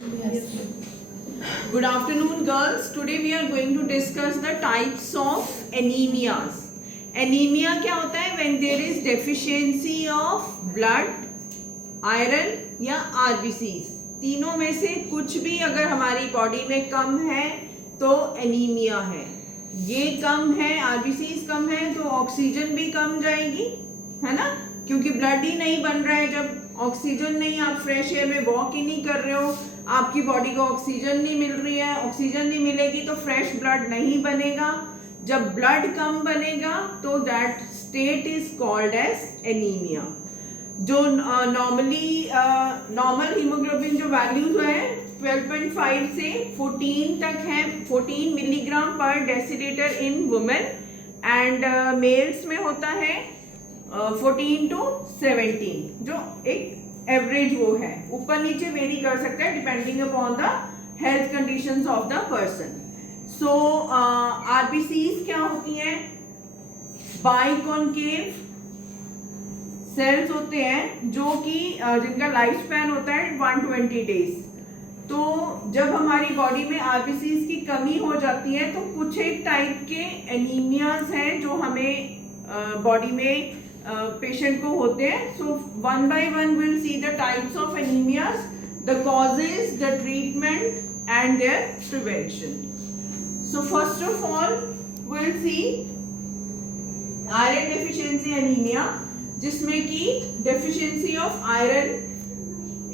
Yes. Good afternoon, girls. Today we are going to discuss the types of anemias. Anemia क्या होता है? When there is deficiency of blood, iron या RBCs. तीनों में से कुछ भी अगर हमारी बॉडी में कम है तो एनीमिया है. ये कम है, RBCs कम है तो ऑक्सीजन भी कम जाएगी, है ना? क्योंकि ब्लड ही नहीं बन रहा है. जब ऑक्सीजन नहीं, आप फ्रेश एयर में वॉक ही नहीं कर रहे हो, आपकी बॉडी को ऑक्सीजन नहीं मिल रही है, ऑक्सीजन नहीं मिलेगी तो फ्रेश ब्लड नहीं बनेगा. जब ब्लड कम बनेगा तो that state is called as anaemia. जो नॉर्मल हीमोग्लोबिन जो वैल्यूज है 12.5 से 14 तक है, 14 milligram per decilitre in women and males में होता है 14 to 17, जो एक एवरेज वो है. ऊपर नीचे वेरी कर सकता है depending upon the health conditions of the person. So RBCs क्या होती हैं? बाइकॉन्केव सेल्स होते हैं जो कि जिनका लाइफ स्पैन होता है 120 डेज. तो जब हमारी बॉडी में आरबीसीज की कमी हो जाती है तो कुछ एक टाइप के एनीमियाज हैं जो हमें बॉडी में पेशेंट को होते हैं. So one by one will see the types of anaemias, the causes, the treatment and their prevention. So first of all will see iron deficiency anaemia, जिसमें कि deficiency of iron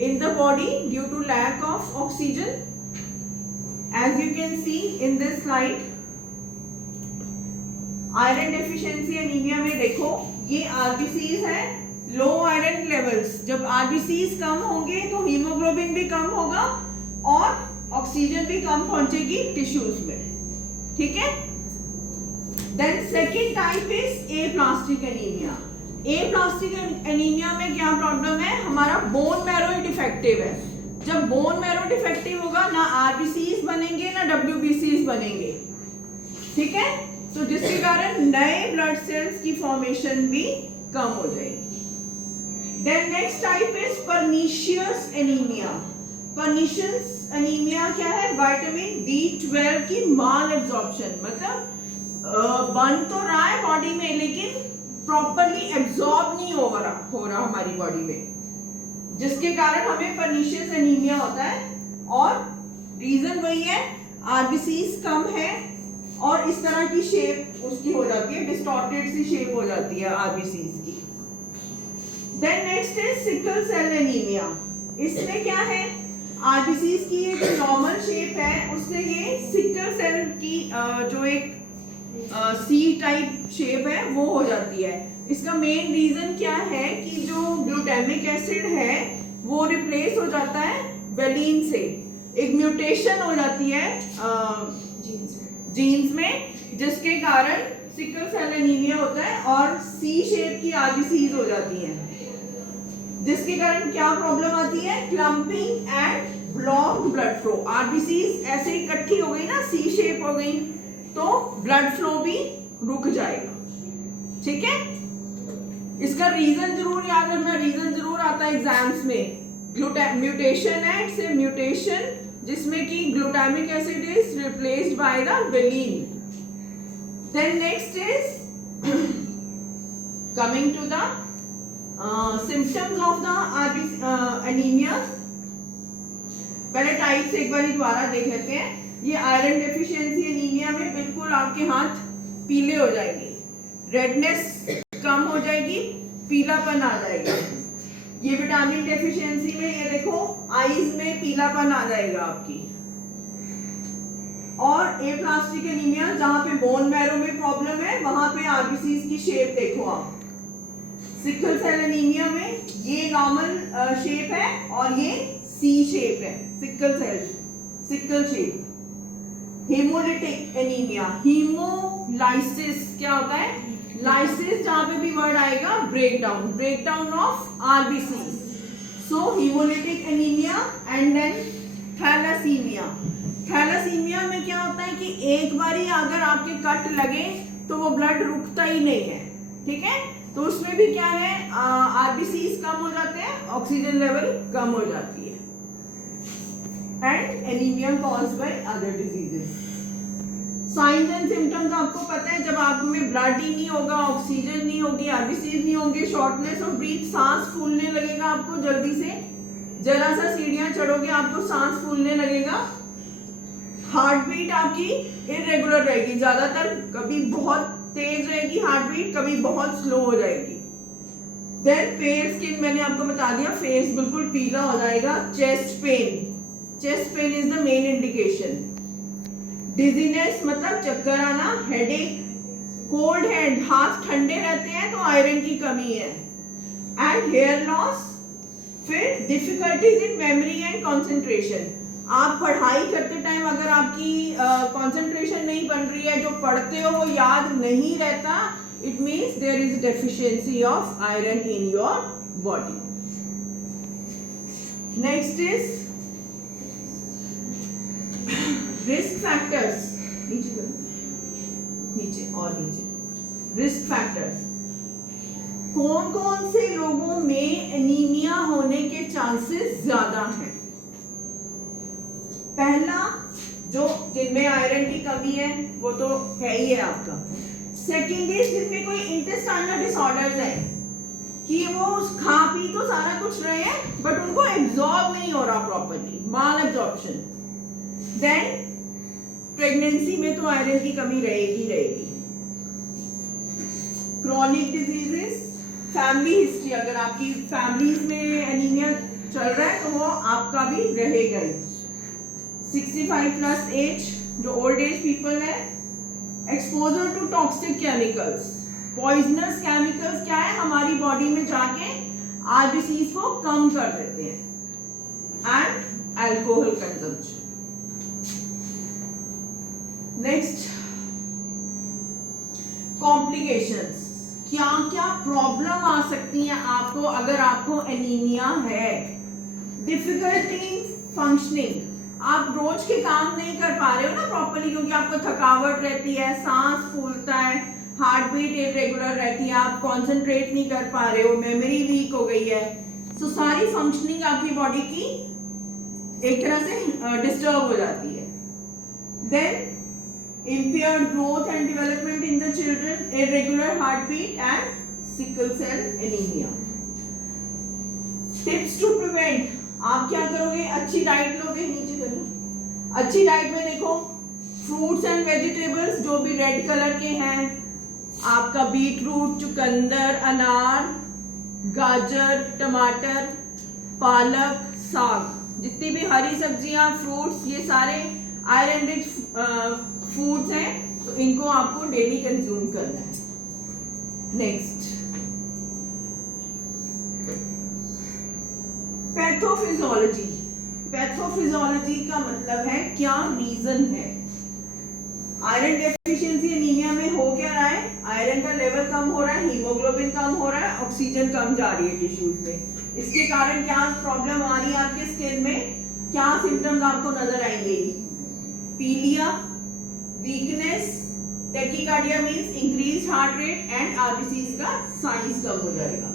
in the body due to lack of oxygen. As you can see in this slide, iron deficiency anemia में देखो ये RBCs है, लो iron levels. जब RBCs कम होंगे तो haemoglobin भी कम होगा और ऑक्सीजन भी कम पहुंचेगी टिश्यूज में. ठीक है. Then second type is aplastic anaemia. Aplastic anaemia में क्या प्रॉब्लम है? हमारा बोन मैरो डिफेक्टिव है. जब बोन मैरो डिफेक्टिव होगा ना आरबीसीज बनेंगे ना डब्ल्यूबीसीज बनेंगे. ठीक है. तो जिसके कारण नए ब्लड सेल्स की फॉर्मेशन भी कम हो जाएगी. Then next type is pernicious anaemia. Pernicious anaemia क्या है? विटामिन B12 की माल एब्जॉर्प्शन, मतलब बन तो रहा है बॉडी में लेकिन प्रॉपरली एब्जॉर्ब नहीं हो रहा हमारी बॉडी में, जिसके कारण हमें पर्नीशियस एनीमिया होता है. और रीजन वही है, आरबीसीज कम है और इस तरह की शेप उसकी हो जाती है, डिस्टॉर्टेड सी शेप हो जाती है आरबीसीज की. Then next is sickle cell anaemia. इसमें क्या है? आरबीसीज की ये जो नॉर्मल शेप है उससे ये सिकल सेल की जो एक सी टाइप शेप है वो हो जाती है. इसका मेन रीजन क्या है कि जो ग्लूटामिक एसिड है वो रिप्लेस हो जाता है वेलिन से. एक म्यूटेशन हो जाती है जीन्स में, जिसके कारण सिकल सेल एनीमिया होता है और सी शेप की आरबीसीज हो जाती हैं, जिसके कारण क्या प्रॉब्लम आती है? Clumping and blocked blood flow. RBCs ऐसे इकट्ठी हो गई ना, सी शेप हो गई, तो ब्लड फ्लो भी रुक जाएगा. ठीक है. इसका रीजन जरूर याद रखना, रीजन जरूर आता है एग्जाम्स में. म्यूटेशन है, इट्स ए म्यूटेशन जिसमें कि glutamic acid is replaced by the valine. Then next is coming to the symptoms of the anaemia. पहले टाइप्स एक बार दोबारा देख लेते हैं. ये आयरन डेफिशिएंसी एनीमिया में बिल्कुल आपके हाथ पीले हो जाएंगे, रेडनेस कम हो जाएगी, पीलापन आ जाएगा. ये विटामिन डेफिशिएंसी में ये देखो आईज में पीलापन आ जाएगा आपकी. और एप्लास्टिक एनीमिया जहां पे बोन मैरो में प्रॉब्लम है वहां पे आरबीसीज की शेप देखो आप. सिकल सेल एनीमिया में ये नॉर्मल शेप है और ये सी शेप है, sickle shape. Haemolytic anaemia, haemolysis क्या होता है? लाइसिस जहां पे भी वर्ड आएगा breakdown of RBC. So haemolytic anaemia and then thalassaemia. Thalassaemia में क्या होता है कि एक बार ही अगर आपके कट लगे तो वो ब्लड रुकता ही नहीं है. ठीक है. तो उसमें भी क्या है? आरबीसीज कम हो जाते हैं, ऑक्सीजन लेवल कम हो जाती है. And anaemia caused by other diseases. Science and symptoms आपको पता है, जब आप में ब्लड ही नहीं होगा, ऑक्सीजन नहीं होगी, आरबीसीज नहीं होंगे, शॉर्टनेस ऑफ ब्रीथ, सांस फूलने लगेगा आपको जल्दी से, जरा सा सीढ़ियां चढ़ोगे आपको सांस फूलने लगेगा, हार्ट बीट आपकी इरेगुलर रहेगी, ज्यादातर कभी बहुत तेज रहेगी हार्ट बीट, कभी बहुत स्लो हो जाएगी। देन पेल स्किन, मैंने आपको बता दिया, फेस बिल्कुल पीला हो जाएगा। Chest pain is the main indication. Dizziness मतलब चक्कर आना, हेडेक, कोल्ड हैंड, हाथ ठंडे रहते हैं तो आयरन की कमी है, एंड हेयर लॉस। फिर difficulties in memory and concentration, आप पढ़ाई करते टाइम अगर आपकी कंसंट्रेशन नहीं बन रही है, जो पढ़ते हो वो याद नहीं रहता, it means there is deficiency of iron in your body. Next is risk factors, नीचे और नीचे रिस्क फैक्टर्स। कौन कौन से लोगों में एनीमिया होने के चांसेस ज्यादा हैं? पहला, जो जिनमें आयरन की कमी है वो तो है ही है आपका। सेकेंड इज जिनमें कोई इंटेस्टाइनल डिसऑर्डर्स है, कि वो खा पी तो सारा कुछ रहे हैं बट उनको एब्जॉर्ब नहीं हो रहा प्रॉपर्ली, माल एब्जॉर्प्शन। देन प्रेगनेंसी में तो आयरन की कमी रहेगी। क्रॉनिक डिजीजेस, फैमिली हिस्ट्री, अगर आपकी फैमिलीज में एनीमिया चल रहा है तो वो आपका भी रहेगा ही। 65 प्लस एज, जो ओल्ड एज पीपल है। Exposure to toxic chemicals, poisonous chemicals क्या है, हमारी बॉडी में जाके आरबीसीज को कम कर देते हैं। And alcohol consumption. Next, complications, क्या क्या प्रॉब्लम आ सकती हैं आपको अगर आपको एनीमिया है। डिफिकल्टी फंक्शनिंग, आप रोज के काम नहीं कर पा रहे हो ना प्रॉपर्ली, क्योंकि आपको थकावट रहती है, सांस फूलता है, हार्ट बीट इरेगुलर रहती है, आप कंसंट्रेट नहीं कर पा रहे हो, मेमोरी वीक हो गई है, तो सारी फंक्शनिंग आपकी बॉडी की एक तरह से डिस्टर्ब हो जाती है। Then impaired growth and development in the children, irregular heartbeat and sickle cell anemia. Tips to prevent, आप क्या करोगे, अच्छी डाइट लोगे, नीचे करो, अच्छी डाइट में देखो फ्रूट्स एंड वेजिटेबल्स जो भी रेड कलर के हैं, आपका बीट रूट, चुकंदर, अनार, गाजर, टमाटर, पालक, साग, जितनी भी हरी सब्जियां, फ्रूट्स, ये सारे आयरन रिच फूड्स हैं, तो इनको आपको डेली कंज्यूम करना है। Next, pathophysiology. पैथोफिजियोलॉजी का मतलब है क्या रीजन है। आयरन डेफिशिएंसी एनीमिया में हो क्या रहा है, आयरन का लेवल कम हो रहा है, हीमोग्लोबिन कम हो रहा है, ऑक्सीजन कम जा रही है टिश्यूज में। इसके कारण क्या प्रॉब्लम आ रही है आपके स्किन में, क्या सिम्टम्स आपको नजर आएंगे, पीलिया, weakness, tachycardia means increased heart rate, and RBCs का साइज कम हो जाएगा।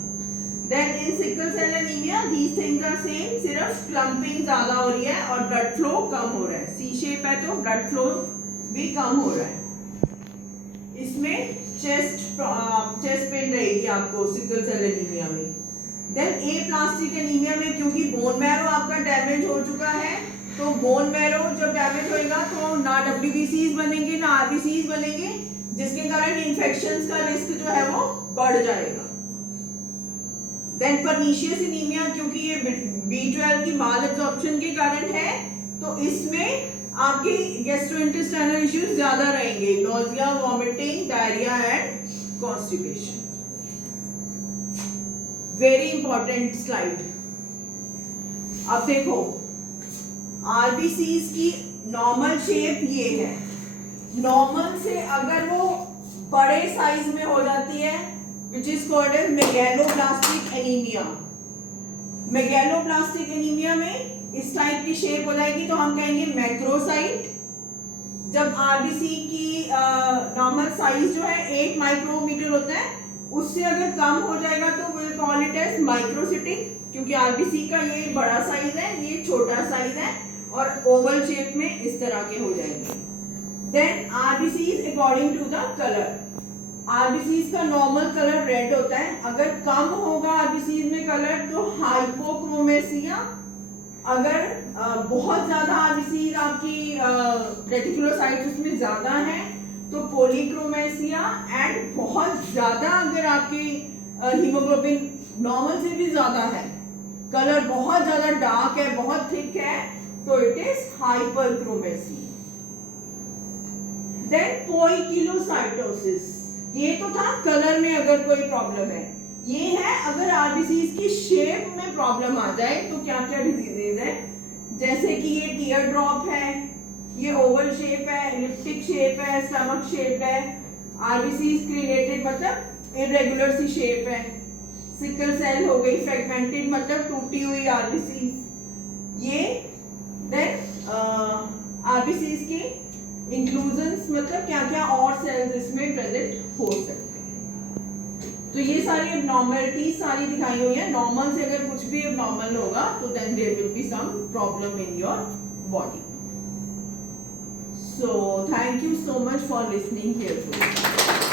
Then in sickle cell anaemia these things are same, सिर्फ क्लम्पिंग ज्यादा हो रही है और ब्लड फ्लो कम हो रहा है। सी शेप है तो ब्लड फ्लो भी कम हो रहा है। इसमें चेस्ट पेन रहेगी आपको सिकल सेल एनीमिया में। देन ए प्लास्टिक एनीमिया में क्योंकि बोन मैरो आपका डैमेज हो चुका है, तो बोन मैरो जब डैमेज होएगा तो ना डब्ल्यूबीसीज बनेंगे ना आरबीसीज बनेंगे, जिसके कारण इन्फेक्शंस का रिस्क जो है वो बढ़ जाएगा। देन पर्नीशियस एनीमिया, क्योंकि ये B12 की माल एब्जॉर्प्शन के कारण है, तो इसमें आपके गैस्ट्रोइंटेस्टाइनल इश्यूज ज्यादा रहेंगे, nausea, vomiting, diarrhoea and constipation. Very important slide. अब देखो आरबीसीज की नॉर्मल शेप ये है, नॉर्मल से अगर वो बड़े साइज में हो जाती है which is called as megaloblastic anaemia. Megaloblastic anaemia में इस टाइप की शेप हो जाएगी तो हम कहेंगे मैक्रोसाइट। जब आरबीसी की नॉर्मल साइज जो है 8 माइक्रोमीटर होता है, उससे अगर कम हो जाएगा तो will call it as microcytic, क्योंकि आरबीसी का ये बड़ा साइज है, ये छोटा साइज है, और ओवल शेप में इस तरह के हो जाएंगे। Then RBCs according to the colour, RBCs का नॉर्मल कलर रेड होता है। अगर कम होगा आरबीसीज में कलर तो हाइपोक्रोमेसिया, अगर बहुत ज्यादा आरबीसीज आपकी रेटिकुलोसाइट्स उसमें ज्यादा है तो पॉलीक्रोमेसिया, एंड बहुत ज्यादा अगर आपकी हीमोग्लोबिन नॉर्मल से भी ज्यादा है, कलर बहुत ज्यादा डार्क है, बहुत थिक है, तो इट इज हाइपरक्रोमेसी। देन पोइकिलोसाइटोसिस, ये तो था कलर में अगर कोई प्रॉब्लम है। ये है अगर आरबीसीज की शेप में प्रॉब्लम आ जाए तो क्या क्या डिजीजेज है, जैसे कि ये टीयर ड्रॉप है, ये ओवल शेप है, एलिप्टिक शेप है, स्टमक शेप है, आरबीसीज क्रिनेटेड मतलब इरेगुलर सी शेप है, सिकल सेल हो गई, फ्रेगमेंटेड मतलब टूटी हुई आरबीसीज। ये देन आरबीसीज के इंक्लूजन्स मतलब क्या क्या और सेल्स इसमें प्रेजेंट हो सकते हैं। तो ये सारी एबनॉर्मलिटी सारी दिखाई हुई है। नॉर्मल से अगर कुछ भी एबनॉर्मल होगा तो then there will be some problem in your body. So thank you so much for listening carefully.